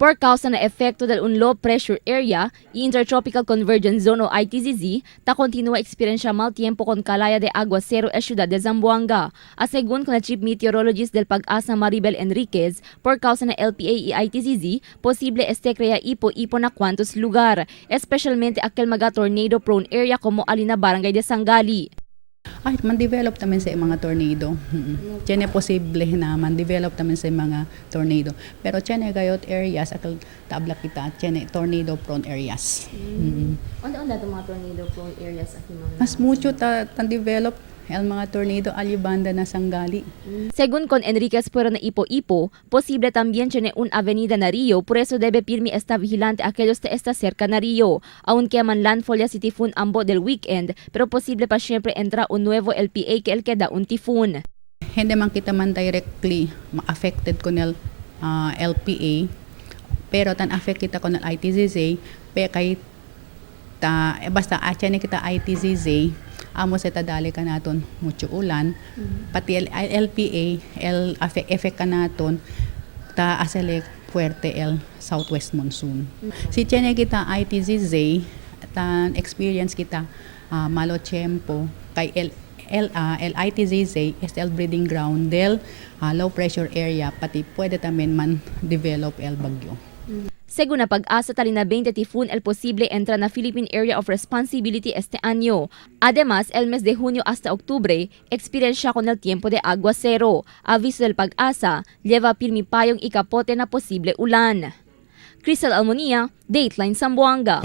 Por causa na epekto del un low pressure area y intertropical convergence zone o ITZZ, ta continua experiencia mal tiempo con calaya de aguacero e ciudad de Zamboanga. Asegun con la chief meteorologist del Pag-asa Maribel Enriquez, por causa na LPA y ITZZ, posible este crea ipo-ipo na kwantos lugar, especialmente aquel mga tornado prone area como alina barangay de Sangali. Ay, man-develop naman sa mga tornado. Tiyan posible na man-develop naman sa mga tornado. Pero tiyan gayot areas, akal tabla kita, tiyan tornado prone areas. Onda itong mga tornado prone areas at Mas mucho develop el mga tornado alibanda na Sangali. Según con Enriquez pero na ipo-ipo, posible también tiene un avenida na Rio, por eso debe firme esta vigilante aquellos que está cerca na Rio. Aunque man landfall ya si tifun ambo del weekend, pero posible pa siempre entra un nuevo LPA que el queda un tifun. Hindi man kita man directly affected con el LPA, pero tan affect kita con el ITZZ, kay basta atya kita ITZZ, amo sa tadali ka naton mucho ulan, pati el LPA, el effect ka naton, ta asele fuerte el southwest monsoon. Si tiene kita ITZZ, tan experience kita malo tiempo, kay el ITZZ es el breeding ground del low pressure area, pati pwede también man develop el bagyo. Según na Pag-asa talina 20 tifun el posible entra na Philippine Area of Responsibility este año. Además, el mes de junio hasta octubre, experiencia con el tiempo de aguacero. Aviso del Pag-asa, lleva pirmi payong ikapote na posible ulan. Crystal Almonia, Dateline Zamboanga.